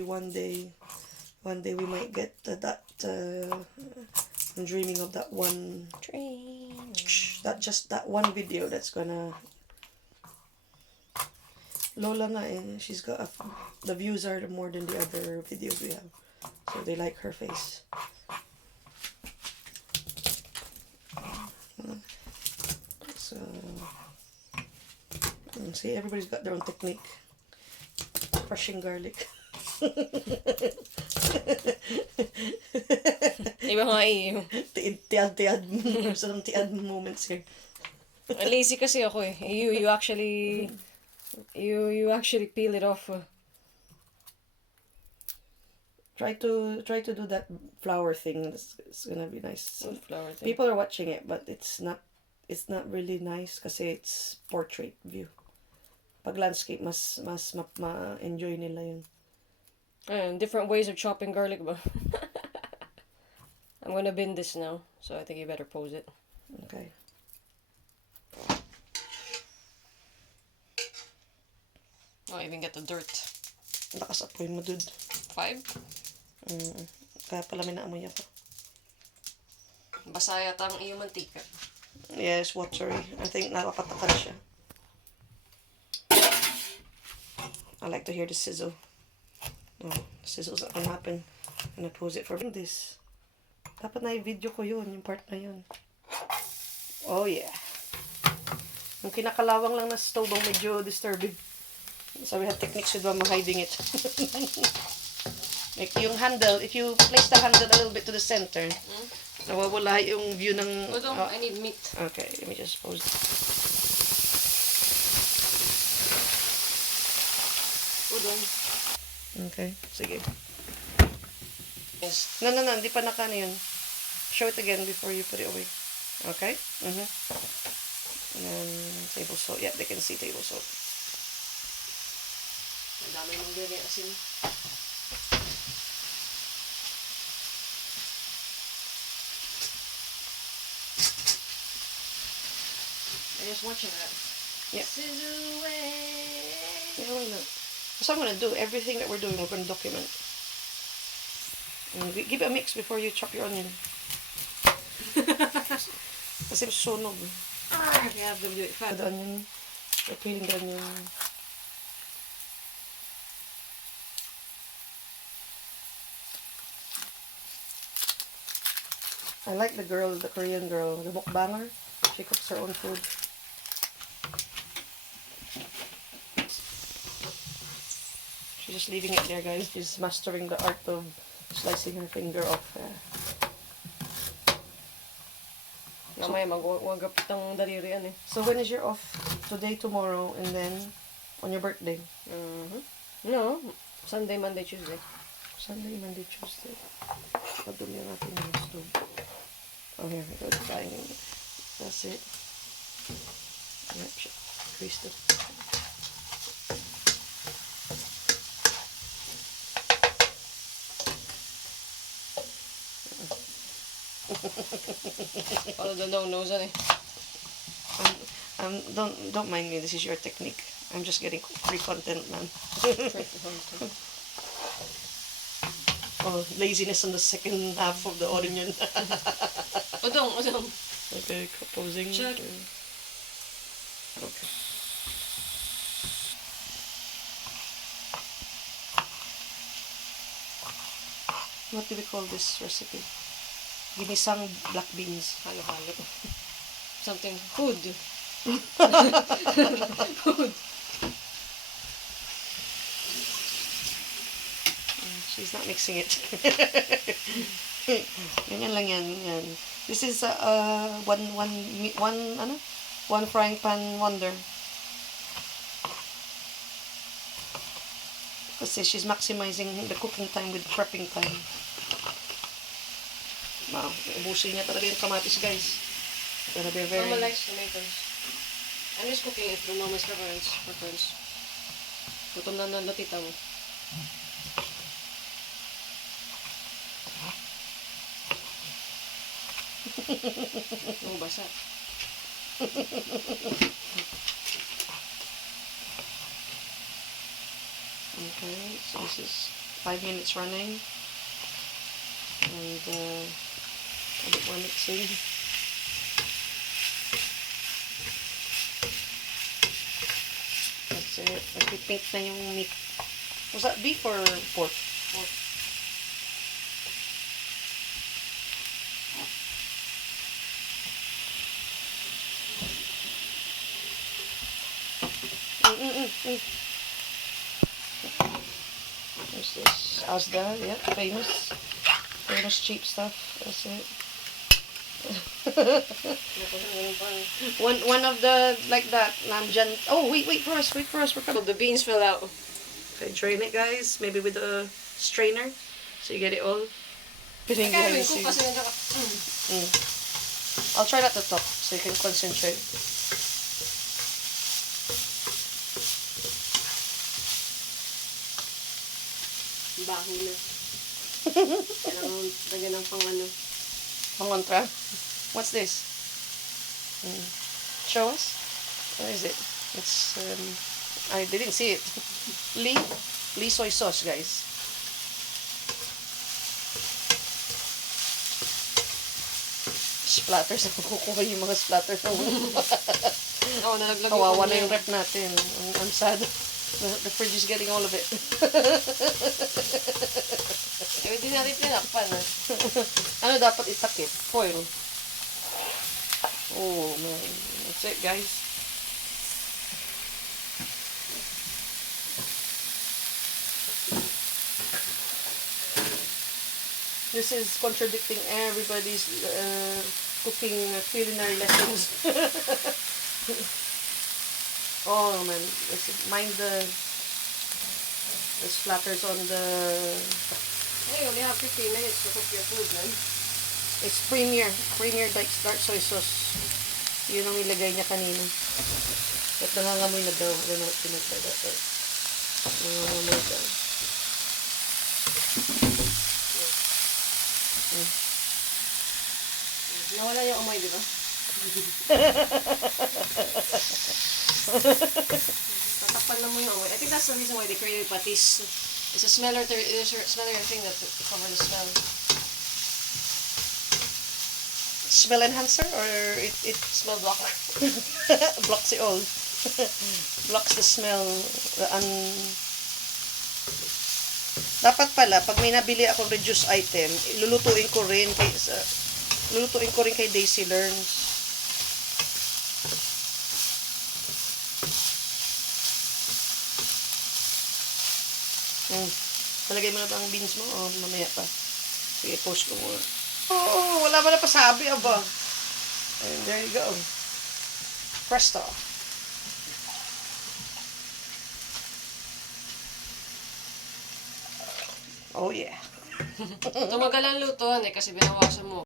One day we might get that. I'm dreaming of that one. That one video that's gonna. Lola nga eh. She's got the views are more than the other videos we have, so they like her face. So see, everybody's got their own technique. Crushing garlic. Iba nga iyo. Tiad. Some tiad moments here. Lazy kasi ako eh. You actually peel it off. Try to do that flower thing. It's gonna be nice. Flower thing. People are watching it, but it's not really nice kasi it's portrait view. Pag landscape, mas ma-enjoy nila yun. Different ways of chopping garlic ba? I'm gonna bin this now, so I think you better pose it. Okay. Oh, I even get the dirt. Lakas apoy mo, dude. 5? Kaya pala may naamoy ako. Basa yata ang iyong mantika. Yes, watery. I think nakapatakan siya. I like to hear the sizzle. Oh, the sizzle's not gonna happen. I'm gonna pose it for this. Dapat na i-video ko yun, yung part na yun. Oh yeah. Yung kinakalawang lang na stove ang medyo disturbing. So we have techniques with mama hiding it. Like yung handle, if you place the handle a little bit to the center, nawawala yung view ng... I need meat. Okay, let me just pose it. Okay, sige. Yes. No, hindi pa nakano yun. Show it again before you put it away. Okay? And then, table salt. Yeah, they can see table salt. Ang dami mong gawin asin. I'm just watching that. Yeah. Sizzle away. Yeah, why not? So I'm gonna do everything that we're doing. We're gonna document. And give it a mix before you chop your onion. Kasi sunog. You have to do it fast. The onion. We're peeling the onion. I like the Korean girl, the mukbanger. She cooks her own food. She's just leaving it there, guys. She's mastering the art of slicing her finger off. Mamaya magwagapit ang daliri yan eh. So when is your off? Today, tomorrow, and then on your birthday? No, Sunday, Monday, Tuesday. Sunday, Monday, Tuesday. Pagdumi natin yung stove. Oh, here we go. That's it. Yep, creased it. Follow the no-nos eh. Don't mind me. This is your technique. I'm just getting free content, man. Oh, laziness on the second half of the onion. Udong. Okay, composing. Check. Okay. What do we call this recipe? Ginisang black beans. Halo-halo. Something. Food. Food. She's not mixing it. Ganyan lang yan. This is one frying pan wonder. Kasi she's maximizing the cooking time with prepping time. Wow, ubusin niya talaga yung kamatis, guys. Gonna be very... Mama likes tomatoes. I'm just cooking it for Mama's preference. Gutom na natita mo. Oh, basa. Okay, so this is 5 minutes running. And a bit more mixing. That's it. Nagpipink na yung meat. Was that beef or pork? Pork. There's this Asda, yeah, famous cheap stuff. That's it. one of the like that nandyan. Oh wait for us. We're So coming. the beans fell out. Okay, drain it, guys. Maybe with a strainer, so you get it all. Behind the scenes. I'll try not to talk so you can concentrate. Baho na. Kailangan lagyan ng pang ano. Pangontra. What's this? Show us. What is it? It's I didn't see it. Lee soy sauce, guys. Splatters. Kukuha yung mga splatters. Oo, nalaglag Kawawa na yung rep natin. I'm sad. The fridge is getting all of it. Eh, hindi natin tinakpan ah. Ano dapat itakip? Foil. Oh man. That's it, guys. This is contradicting everybody's cooking culinary lessons. Oh man, mind the splatters on the. Hey, you only have 15 minutes to cook your food, man. It's premier dark soy sauce. Yun ang nilagay niya kanina. At nangangamoy na daw. I don't know what pinagtay that. Nangangamoy daw. Nawala yung amoy, di ba? Tatakpan na mo yung amoy. I think that's the reason why they created patis. It's a smeller thing that to cover the smell. Smell enhancer or it Smell block. blocks it all. Blocks the smell. Dapat pala, pag may nabili akong reduced item, lulutuin ko rin kay Daisy Learns. Talagay mo na ba ang beans mo? O mamaya pa? Sige, post ko muna. Oh, wala ba na pasabi, aba? And there you go. Presto. Oh yeah. Tumagal ang luto, kasi binawasan mo.